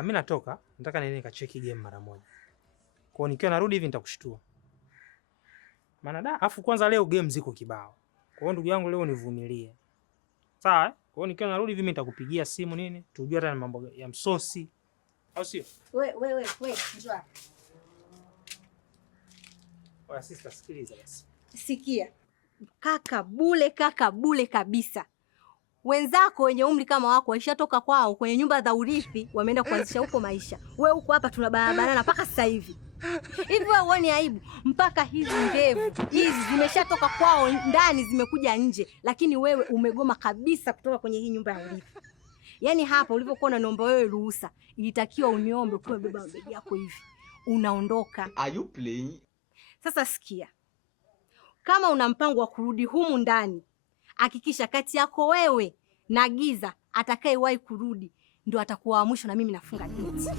Mimi natoka, nataka nini nikacheki game mara moja. Kwa nikiwa narudi hivi nitakushtua. Maana afu kwanza leo game ziko kibao. Kwa hiyo ndugu yangu leo nivumilie. Sawa? Kwa hiyo nikiwa narudi hivi mimi nitakupigia simu nini? Tujue hata mambo ya msosi. Au sio? Wewe, njoo. Oya sister, sikiliza basi. Sikia. Kaka bule kabisa. Wenzako wenye umri kama wako waishatoka kwao kwenye nyumba za urithi, wameenda kuanzisha huko maisha. Wewe uko hapa tunabanana mpaka sasa hivi. Hivi wewe uone aibu? Mpaka hizi ndevu hizi zimeshatoka kwao ndani zimekuja nje, lakini wewe umegoma kabisa kutoka kwenye hii nyumba ya urithi. Yaani hapa ulivyokuwa unaomba wewe ruhusa, ilitakiwa uniombe kwa beba mbegi yako hivi. Unaondoka. Are you playing? Sasa sikia. Kama una mpango wa kurudi humu ndani, hakikisha kati yako wewe na Giza atakayewahi kurudi ndio atakuwa wa mwisho na mimi nafunga geti.